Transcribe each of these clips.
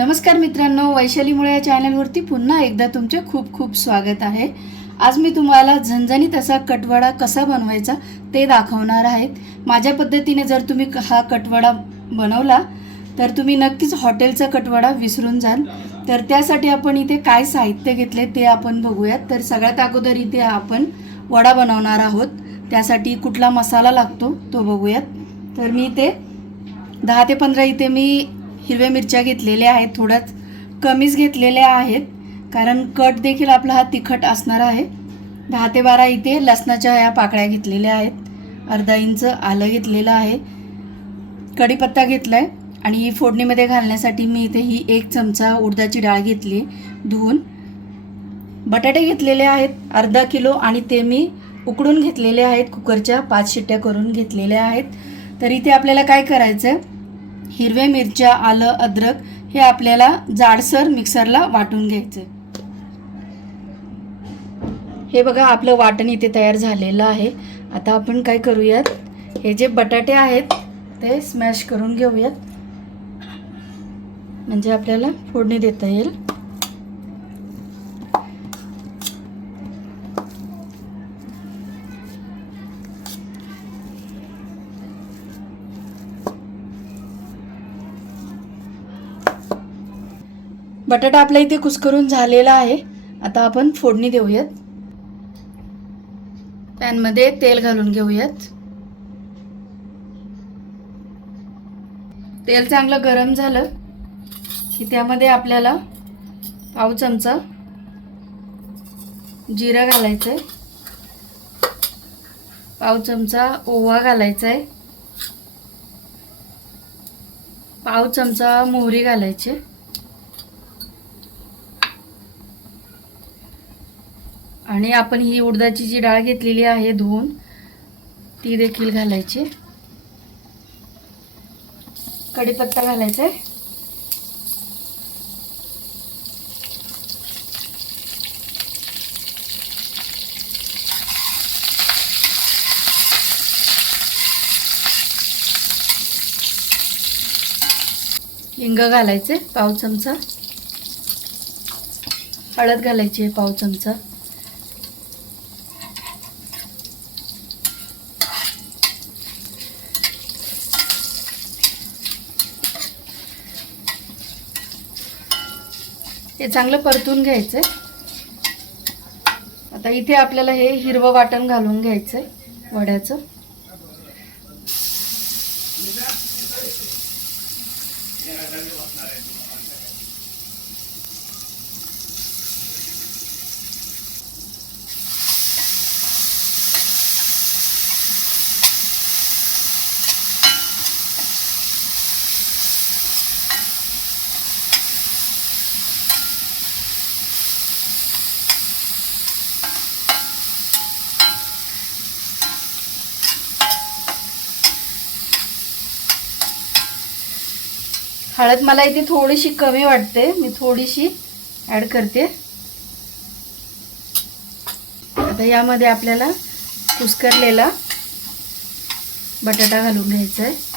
नमस्कार मित्रांनो, वैशाली मुळे या चॅनलवरती पुन्हा एकदा तुमचे खूप खूप स्वागत आहे। आज मी तुम्हाला झणझणीत असा कटवडा कसा बनवायचा ते दाखवणार आहे। माझ्या पद्धतीने जर तुम्ही हा कटवडा बनवला तर तुम्ही नक्कीच हॉटेलचा कटवडा विसरून जाल। तर त्यासाठी आपण इथे काय साहित्य घेतले ते आपण बघूयात। तर सगळ्यात अगोदर इथे आपण वडा बनवणार आहोत, त्यासाठी कुठला मसाला लागतो तो बघूयात। तर मी इथे 10 ते 15 इथे मी हिरव्या मिरच्या घेतलेल्या आहेत, थोड्याच कमीच घेतलेल्या आहेत कारण कट देखील आपला हा तिखट असणार आहे। 10 ते 12 इथे लसणाच्या ह्या पाकळ्या घेतलेल्या आहेत, अर्धा इंच आलं घेतलेलं आहे, कढीपत्ता घेतलाय आणि फोडणीमध्ये घालण्यासाठी मी इथे ही 1 चमचा उडदाची डाळ घेतली धुवून। बटाटे घेतलेले आहेत अर्धा किलो आणि ते मी उकडून घेतलेले आहेत, कुकरच्या 5 शिट्ट्या करून घेतलेल्या आहेत। तर इथे आपल्याला काय करायचं, हिरव्या मिरच्या, आलं, अद्रक हे आपल्याला जाडसर मिक्सरला वाटून घ्यायचे। हे बघा आपलं वाटण इथे तयार झालेलं आहे। आता आपण काय करूयात, हे जे बटाटे आहेत ते स्मॅश करून घेऊयात, म्हणजे आपल्याला फोडणी देता येईल। बटाटा आपला इथे कुस्करून झालेला आहे। आता आपण फोडणी देऊयात। पॅन मध्ये तेल घालून घेऊयात। तेल चांगलं गरम झालं की त्यामध्ये आपल्याला पाव चमचा जिरा घालायचं आहे, पाव चमचा ओवा घालायचा आहे, पाव चमचा मोहरी घालायची आणि आपण ही उडदाची जी डाळ घेतलेली आहे धुवून ती देखील घालायची। कढीपत्ता घालायचा आहे, हिंग घालायचे पाव चमचा, हळद घालायची आहे पाव चमचा, हे चांगलं परतून घ्यायचंय। आता इथे आपल्याला हे हिरवं वाटण घालून घ्यायचंय वड्याचं। हळद मला इथे थोडीशी कमी वाटते, मी थोडीशी ऍड करते। आता यामध्ये आपल्याला कुस्करलेला बटाटा घालून घ्यायचा आहे।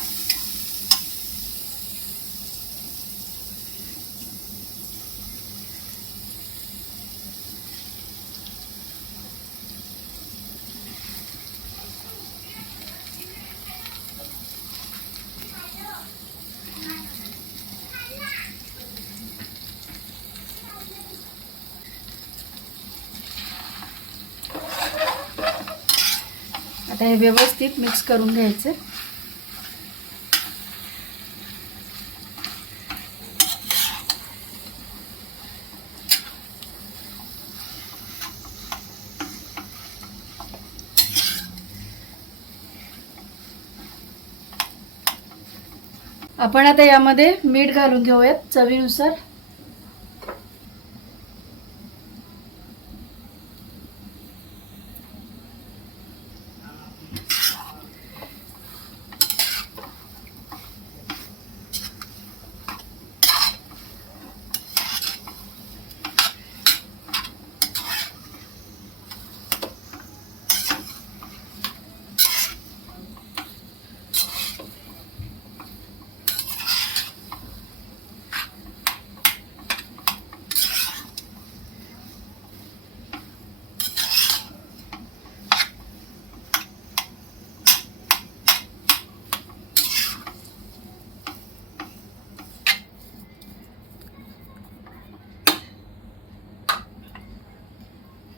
आता हे व्यवस्थित मिक्स करून घ्यायचं। आपण आता यामध्ये मीठ घालून घेऊयात चवीनुसार।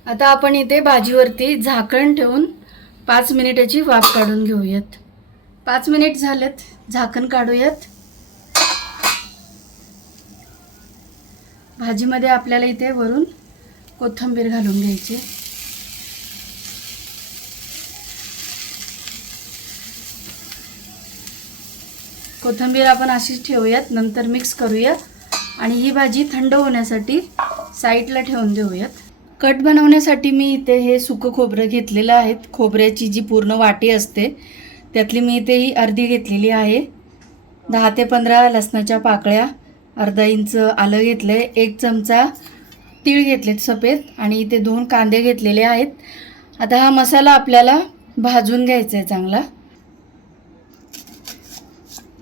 आता आपण इथे भाजीवरती झाकण ठेवून 5 मिनिटाची वाफ काढून घेऊयात. 5 मिनिट झालेत, झाकण काढूयात. भाजीमध्ये आपल्याला इथे वरून कोथिंबीर घालून घ्यायची. कोथिंबीर आपण अशीच ठेवूयात, नंतर मिक्स करूया आणि ही भाजी थंड होण्यासाठी साईडला ठेवून देऊयात. कट बनवण्यासाठी मी इथे हे सुकं खोबरं घेतलेलं आहे. खोबऱ्याची जी पूर्ण वाटी असते त्यातली मी इथे ही अर्धी घेतलेली आहे. 10 ते 15 लसणाच्या पाकळ्या, अर्धा इंच आलं घेतलंय, 1 चमचा तीळ घेतलेत सफेद आणि इथे 2 कांदे घेतलेले आहेत. आता हा मसाला आपल्याला भाजून घ्यायचा आहे चांगला.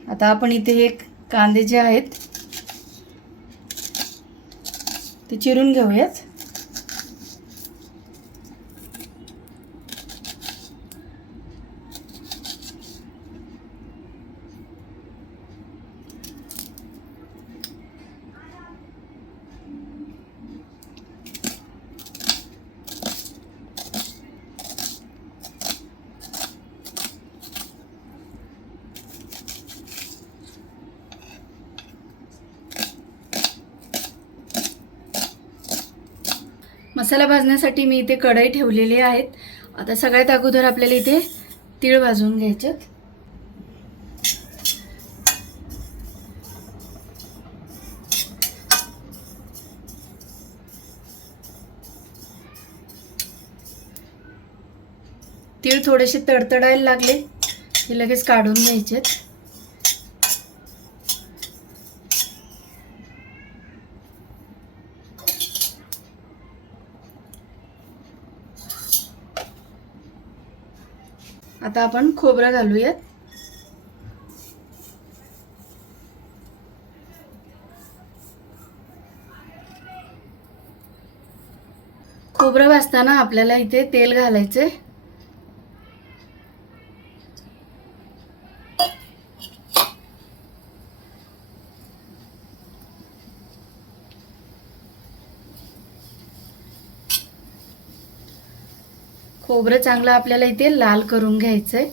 आता आपण इथे हे कांदे जे आहेत ते चिरून घेऊयात. मसाला भाजण्यासाठी मी इथे कढई ठेवलेली आहेत. आता सगळ्यात अगोदर आपल्याला इथे तीळ भाजून घ्यायचेत. तीळ थोडेसे तडतडायला लागले की लगेच काढून घ्यायचेत. आता आपण खोबरं घालूयात. खोबरं भाजताना आपल्याला इथे तेल घालायचे. खोबरं चांगलं आपल्याला इथे लाल करून घ्यायचंय.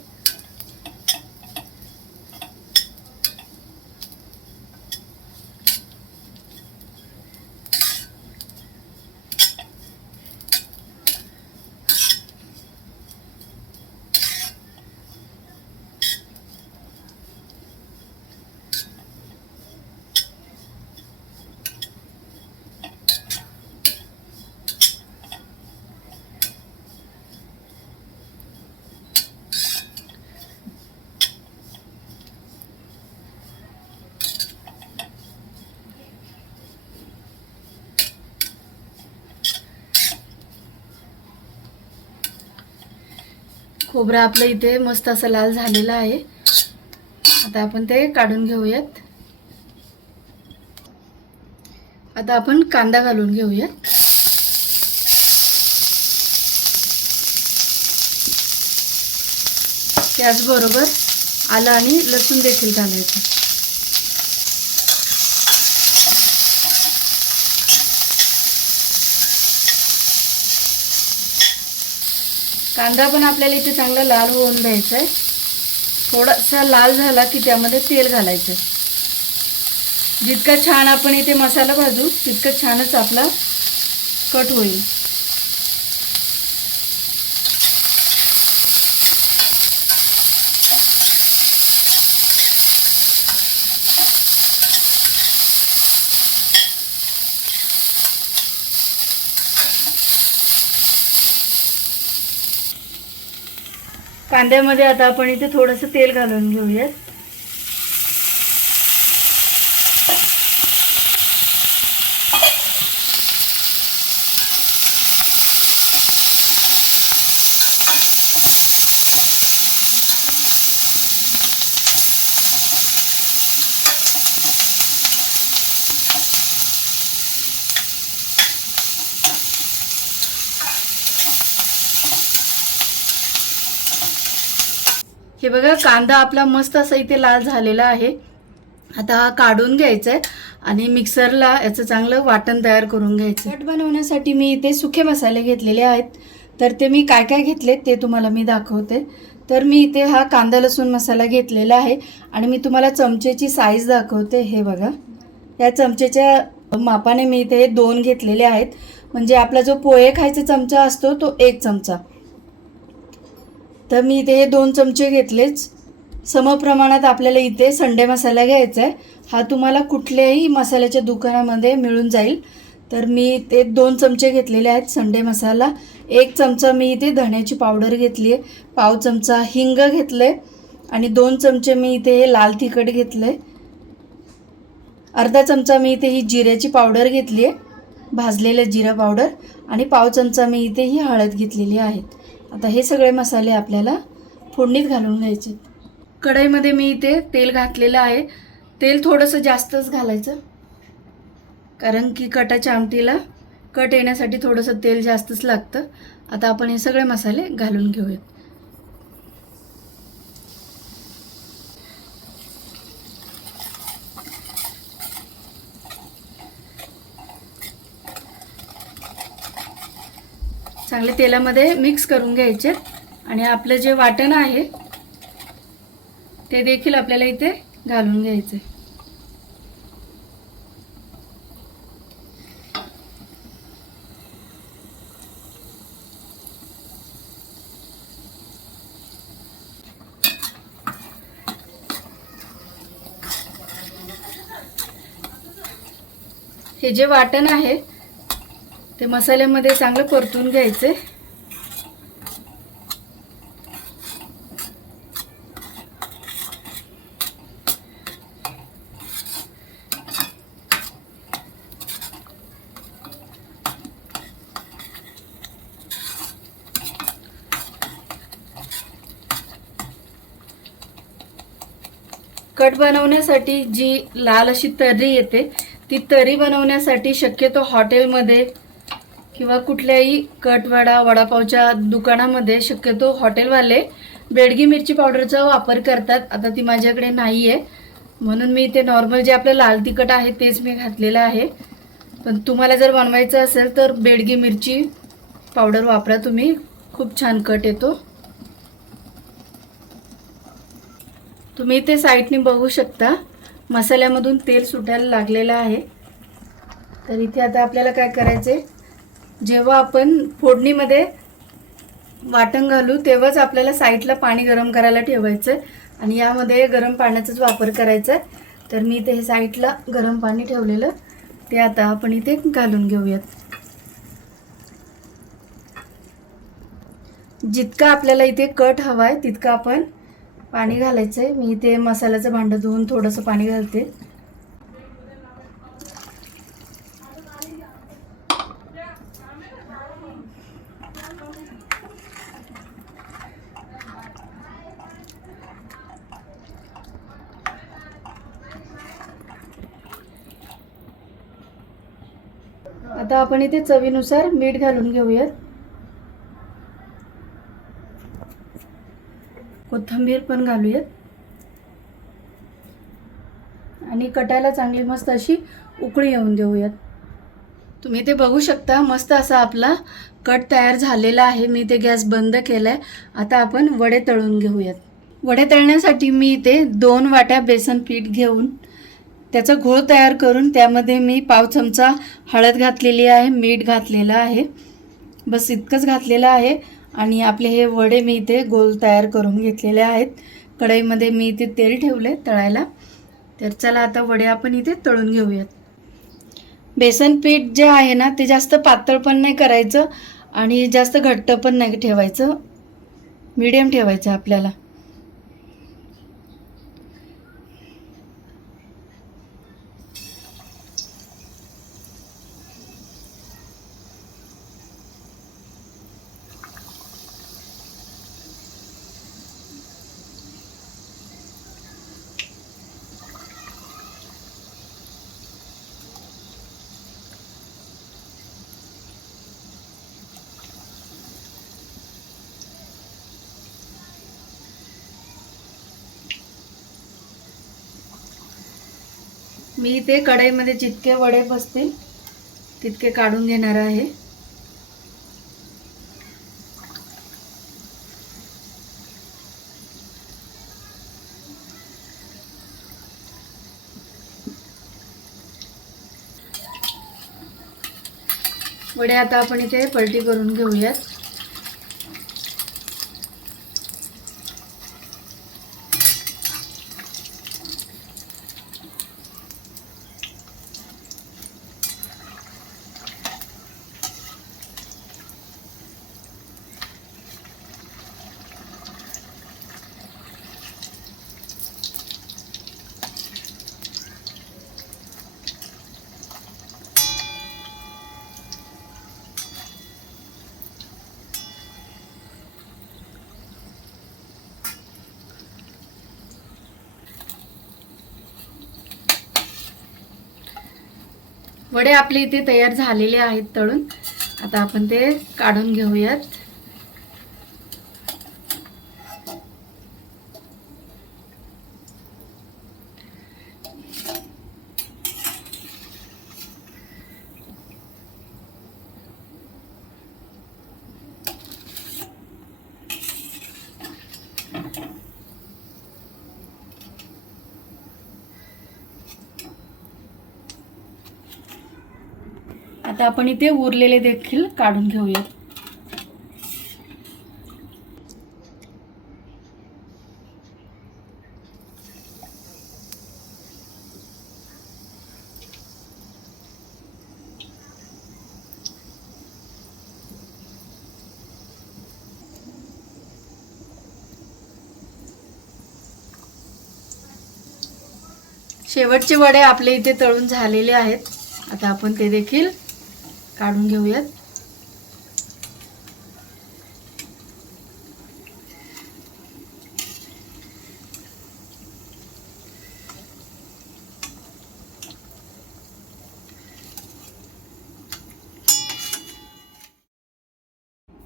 खोबरं आपलं इथे मस्त असं लाल झालेलं आहे. आता आपण ते काढून घेऊयात. आता आपण कांदा घालून घेऊयात. त्याचबरोबर आलं आणि लसूण देखील घालायचं. कांदा पण आपल्याला इथे चांगला लाल होऊन द्यायचा आहे. थोडासा लाल झाला की त्यामध्ये तेल घालायचं. जितका छान आपण इथे मसाला भाजू तितकं छानच आपला कट होईल. कांद्यामध्ये आता आपण इथे थोडंसं तेल घालून घेऊयात. हे बघा कांदा आपला मस्त असा इथे लाल झालेला आहे. आता हा काढून घ्यायचा आहे आणि मिक्सरला याचं चांगलं वाटण तयार करून घ्यायचं. कट बनवण्यासाठी मी इथे सुके मसाले घेतलेले आहेत. तर ते मी काय काय घेतले ते तुम्हाला मी दाखवते. तर मी इथे हा कांदा लसूण मसाला घेतलेला आहे आणि मी तुम्हाला चमचेची साईज दाखवते. हे बघा, या चमचेच्या मापाने मी इथे 2 घेतलेले आहेत. म्हणजे आपला जो पोहे खायचा चमचा असतो तो 1 चमचा. तर मी इथे 2 चमचे घेतलेच. समप्रमाणात आपल्याला इथे संडे मसाला घ्यायचा आहे. हा तुम्हाला कुठल्याही मसाल्याच्या दुकानामध्ये मिळून जाईल. तर मी ते 2 चमचे घेतलेले आहेत संडे मसाला. 1 चमचा मी इथे धण्याची पावडर घेतली आहे. पाव चमचा हिंग घेतलं आहे आणि 2 चमचे मी इथे लाल तिखट घेतलं आहे. अर्धा चमचा मी इथे ही जिऱ्याची पावडर घेतली आहे, भाजलेलं जिरा पावडर. आणि पाव चमचा मी इथे ही हळद घेतलेली आहे. आता हे सगळे मसाले आपल्याला फोडणीत घालून घ्यायचे. कढईमध्ये मी इथे तेल घातलेलं आहे. तेल थोडंसं जास्तच घालायचं, कारण की कटाच्या आमटीला कट येण्यासाठी थोडंसं तेल जास्तच लागतं. आता आपण हे सगळे मसाले घालून घेऊयात. चांगले तेलामध्ये मिक्स करून घ्यायचे आणि आपलं जे वाटण आहे ते देखील आपल्याला इथे घालून घ्यायचे. हे जे वाटण आहे ते मसाल्यामध्ये चांगलं परतून घ्यायचे. कट बनवण्यासाठी जी लाल अशी तर्री येते, ती तर्री बनवण्यासाठी शक्यतो हॉटेलमध्ये किंवा कुठल्याही कटवडा वडापावच्या दुकानामध्ये शक्यतो हॉटेलवाले बेडगी मिरची पावडरचा वापर करतात. आता ती माझ्याकडे नाही आहे, म्हणून मी इथे नॉर्मल जे आपलं लाल तिखट आहे तेच मी घातलेलं आहे. पण तुम्हाला जर बनवायचं असेल तर बेडगी मिरची पावडर वापरा तुम्ही, खूप छान कट येतो. तुम्ही इथे साईडने बघू शकता मसाल्यामधून तेल सुटायला लागलेलं आहे. तर इथे आता आपल्याला काय करायचे, जेव्हा आपण फोडणीमध्ये वाटण घालू तेव्हाच आपल्याला साईडला पाणी गरम करायला ठेवायचं आणि यामध्ये गरम पाण्याचाच वापर करायचा आहे. तर मी इथे हे साईडला गरम पाणी ठेवलेलं ते आता आपण इथे घालून घेऊयात. जितका आपल्याला इथे कट हवा आहे तितका आपण पाणी घालायचं आहे. मी इथे मसाल्याचं भांडं धुवून थोडंसं पाणी घालते. आता आपण इथे चवीनुसार मीठ घालून घेऊयात. कोथिंबीर पण घालूयात आणि कटायला चांगली मस्त अशी उकळी येऊन देऊयात. तुम्ही ते बघू शकता मस्त असा आपला कट तयार झालेला आहे. मी ते गॅस बंद केलाय. आता आपण वडे तळून घेऊयात. वडे तळण्यासाठी मी इथे 2 वाट्या बेसन पीठ घेऊन त्याचा घोळ तयार करून त्यामध्ये मी पाव चमचा हळद घातलेली आहे, मीठ घातलेलं आहे, बस इतकंच घातलेलं आहे. आणि आपले हे वडे मी इथे गोल तयार करून घेतलेले आहेत. कढईमध्ये मी इथे तेल ठेवले तळायला. तर चला आता वडे आपण इथे तळून घेऊयात. बेसन पीठ जे आहे ना ते जास्त पातळ पण नाही करायचं आणि जास्त घट्ट पण नाही ठेवायचं, मीडियम ठेवायचं आपल्याला. मी इथे कढईमध्ये जितके वडे बसतील तितके काढून घेणार आहे. वडे आता आपण इथे पलटी करून घेऊयात. वडे आपले इथे तयार झालेले आहेत तळून. आता आपण ते काढून घेऊयात. आता आपण इथे उरलेले देखील काढून घेऊयात. शेवटचे वडे आपले इथे तळून झालेले आहेत. आता आपण ते देखील काढून घेऊयात.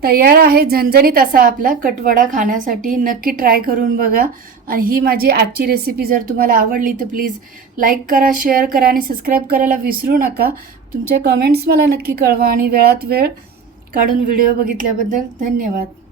तयार आहे झणझणीत असा आपला कटवडा खाण्यासाठी. नक्की ट्राय करून बघा. आणि ही माझी आजची रेसिपी जर तुम्हाला आवडली तर प्लीज लाईक करा, शेअर करा आणि सबस्क्राईब करायला विसरू नका. तुमच्या कमेंट्स मला नक्की कळवा आणि वेळात वेळ काढून व्हिडिओ बघितल्याबद्दल धन्यवाद.